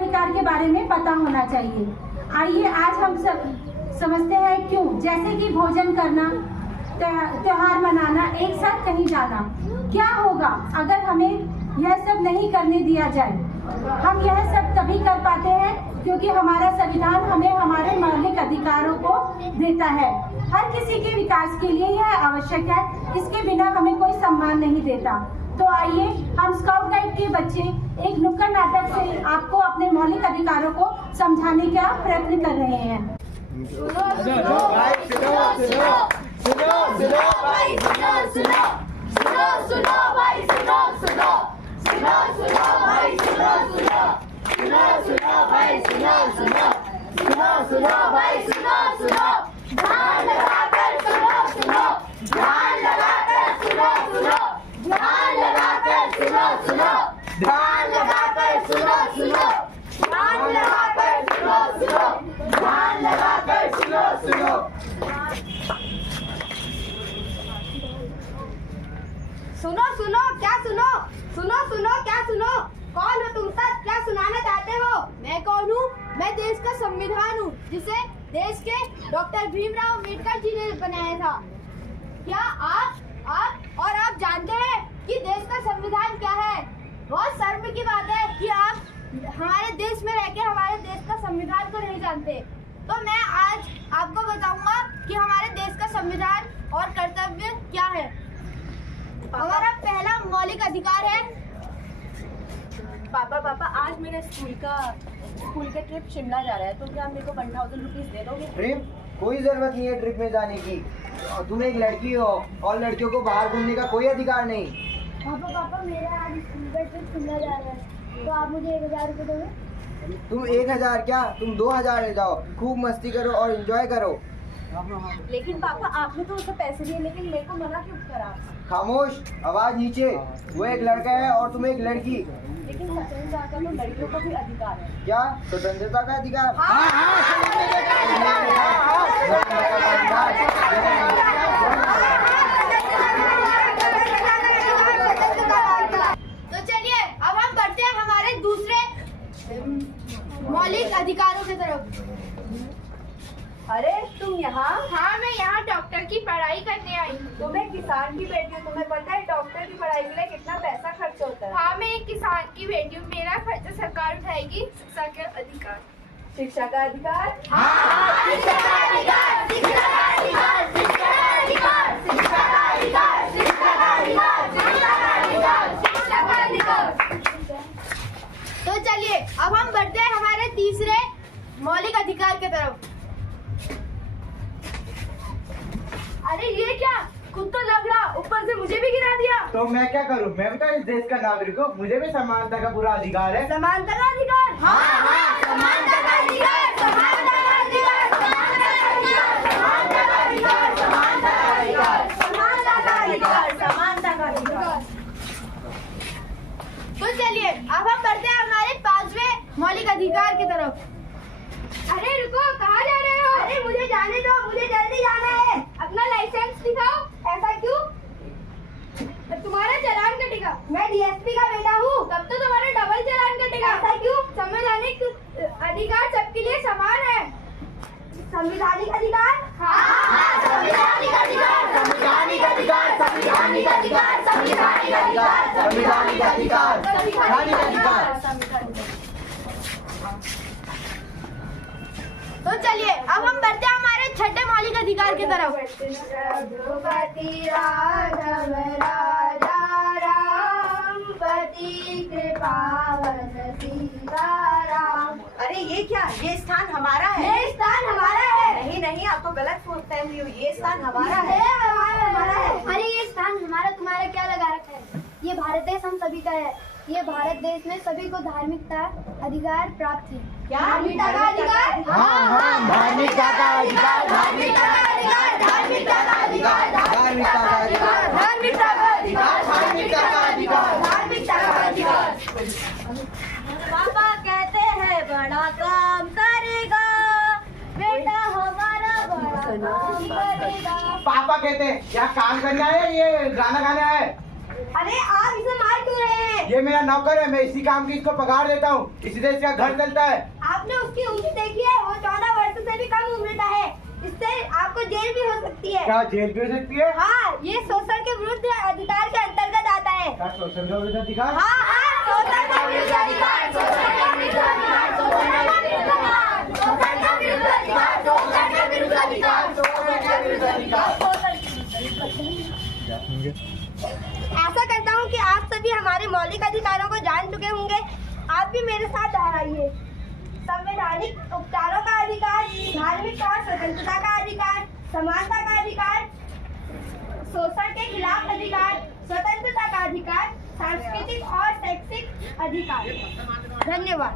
अधिकार के बारे में पता होना चाहिए। आइए आज हम सब समझते हैं क्यों। जैसे कि भोजन करना, त्योहार मनाना, एक साथ कहीं जाना। क्या होगा अगर हमें यह सब नहीं करने दिया जाए? हम यह सब तभी कर पाते हैं क्योंकि हमारा संविधान हमें हमारे मौलिक अधिकारों को देता है। हर किसी के विकास के लिए यह आवश्यक है, इसके बिना हमें कोई सम्मान नहीं देता। तो आइए हम स्काउट गाइड के बच्चे एक नुक्कड़ नाटक से आपको अपने मौलिक अधिकारों को समझाने का प्रयत्न कर रहे हैं। सुनो सुनो भाई, सुनो सुनो सुनो सुनो भाई, सुनो सुनो सुनो सुनो भाई, सुनो सुनो सुनो सुनो भाई, सुनो सुनो सुनो सुनो भाई, सुनो सुनो सुनो सुनो भाई, सुनो सुनो ध्यान लगाकर सुनो सुनो, ध्यान लगाकर सुनो सुनो, ध्यान लगाकर सुनो सुनो, ध्यान लगाकर सुनो सुनो, ध्यान लगाकर सुनो सुनो, ध्यान लगाकर सुनो सुनो। सुनो सुनो क्या सुनो, सुनो सुनो क्या सुनो। कौन हो तुम सब, क्या सुनाना चाहते हो? मैं कौन हूँ? मैं देश का संविधान हूँ, जिसे देश के डॉक्टर भीमराव अम्बेडकर जी ने बनाया था। क्या आप जानते हैं कि देश का संविधान क्या है? बहुत शर्म की बात है कि आप हमारे देश में रहकर हमारे देश का संविधान को नहीं जानते। तो मैं आज आपको बताऊंगा कि हमारे देश का संविधान और कर्तव्य क्या है। हमारा पहला मौलिक अधिकार है। पापा आज मेरा स्कूल का ट्रिप शिमला जा रहा है, तो क्या मेरे को 1000 रुपीज दे दोगे? ट्रिप? कोई जरूरत नहीं है ट्रिप में जाने की। तुम एक लड़की हो और लड़कियों को बाहर घूमने का कोई अधिकार नहीं। पापा मेरा आज स्कूल का ट्रिप शिमला जा रहा है, तो आप मुझे 1000 रुपये दोगे? तुम 1000 क्या, तुम 2000 ले जाओ, खूब मस्ती करो और एंजॉय करो। लेकिन पापा आपने तो उसे पैसे दिए, लेकिन मेरे को मना क्यों करा? खामोश, आवाज नीचे। वो एक लड़का है और तुम एक लड़की। लेकिन स्वतंत्रता का तो लड़कियों को भी अधिकार है। क्या स्वतंत्रता का अधिकार? तो चलिए अब हम बढ़ते हैं हमारे दूसरे मौलिक अधिकारों की तरफ। अरे तुम यहाँ? हाँ, मैं यहाँ डॉक्टर की पढ़ाई करने आई हूँ। तो मैं किसान की बेटी हूँ, तुम्हें पता है डॉक्टर की पढ़ाई के लिए कितना पैसा खर्च होता है? हाँ, मैं एक किसान की बेटी हूँ, मेरा खर्चा सरकार उठाएगी। शिक्षा का अधिकार। शिक्षा का अधिकार? शिक्षा का अधिकार, शिक्षा का अधिकार, शिक्षा का अधिकार, शिक्षा का अधिकार, शिक्षा का अधिकार, शिक्षा का अधिकार, शिक्षा का अधिकार। तो चलिए अब हम बढ़ते हैं हमारे तीसरे मौलिक अधिकार की तरफ। अरे ये क्या, खुद तो लग रहा, ऊपर से मुझे भी गिरा दिया। तो मैं क्या करूं? मैं भी तो इस देश का नागरिक हूँ, मुझे भी समानता का पूरा अधिकार है। समानता का अधिकार? हाँ, समानता का अधिकार, समानता का अधिकार, समानता का अधिकार, समानता का अधिकार, समानता का अधिकार, समानता का अधिकार, समानता का अधिकार। तो चलिए अब हम बढ़ते हैं हमारे पांचवें मौलिक अधिकार की तरफ। अरे रुको, कहाँ जा रहे हो? अरे मुझे जाने दो, मुझे जल्दी जाना है। अपना लाइसेंस दिखाओ। ऐसा क्यों? तुम्हारा चालान कटेगा। मैं डीएसपी का बेटा हूँ, तब तो तुम्हारा डबल चालान कटेगा। ऐसा क्यों? संवैधानिक अधिकार सबके लिए समान है। संवैधानिक अधिकार? हाँ, संवैधानिक अधिकार, संवैधानिक अधिकार, संवैधानिक अधिकार, संवैधानिक अधिकार, संवैधानिक अधिकार, संवैधानिक अधिकार। तो चलिए अब हम बढ़ते हैं हमारे छठे मौलिक अधिकार की तरफ। रघुपति राघव राजा राम, पति कृपावन सीताराम। अरे ये क्या, ये स्थान हमारा है? ये स्थान हमारा है। नहीं नहीं, आपको गलत फहमी हुई, ये स्थान हमारा है। हमारा है। अरे ये स्थान हमारा तुम्हारा क्या लगा रखा है? ये भारत देश हम सभी का है। ये भारत देश में सभी को धार्मिकता अधिकार प्राप्त है। क्या धार्मिकता का अधिकार? हाँ, धार्मिकता का अधिकार, धार्मिकता का अधिकार, धार्मिकता का अधिकार, धार्मिकता का अधिकार, धार्मिकता का अधिकार, धार्मिकता का अधिकार, धार्मिकता का अधिकार। पापा कहते हैं बड़ा काम करेगा, बेटा हमारा बड़ा काम करेगा। पापा कहते हैं क्या काम करना है, ये गाना गाना है? अरे आप इसे मार क्यों रहे हैं? ये मेरा नौकर है, मैं इसी काम की इसको पगार देता हूँ, इसी से इसका घर चलता है। आपने उसकी उम्र देखी है? वो 14 वर्ष से भी कम उम्र का है। इससे आपको जेल भी हो सकती है। क्या जेल भी हो सकती है? हाँ, ये शोषण के विरुद्ध अधिकार के अंतर्गत आता है। क्या शोषण का विरोध अधिकार? हाँ, शोषण का विरुद्ध अधिकार, शोषण का विरुद्ध अधिकार, शोषण का विरुद्ध अधिकार, शोषण का विरुद्ध अधिकार, शोषण का विरुद्ध अधिकार, शोषण का विरुद्ध अधिकार। आशा करता हूँ कि आप सभी हमारे मौलिक अधिकारों को जान चुके होंगे। आप भी मेरे साथ दोहराइए। संवैधानिक उपचारों का अधिकार, धार्मिक और स्वतंत्रता का अधिकार, समानता का अधिकार, शोषण के खिलाफ अधिकार, स्वतंत्रता का अधिकार, सांस्कृतिक और शैक्षिक अधिकार। धन्यवाद।